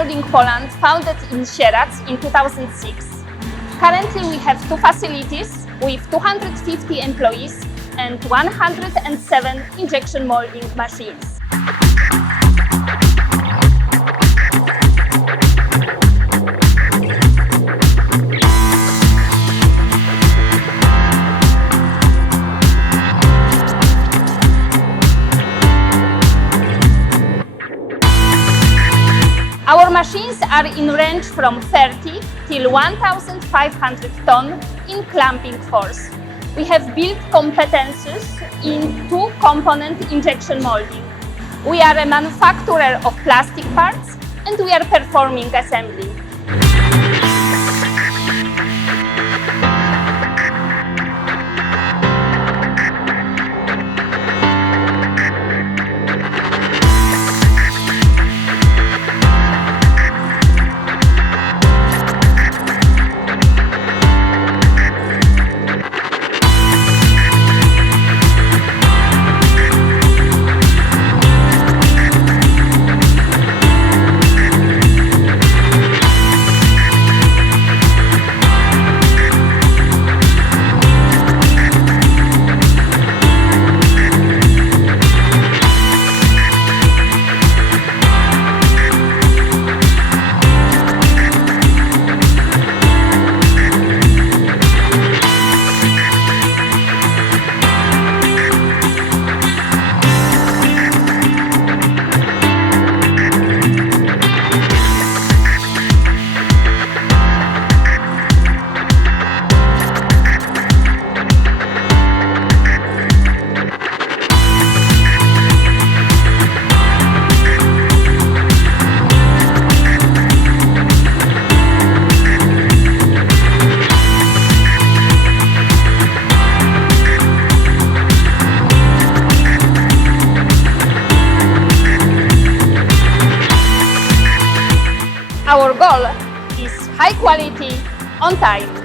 Molding Poland, founded in Sieradz in 2006. Currently we have 2 facilities with 250 employees and 107 injection molding machines. Our machines are in range from 30 till 1,500 ton in clamping force. We have built competences in 2-component injection molding. We are a manufacturer of plastic parts and we are performing assembly. Our goal is high quality on time.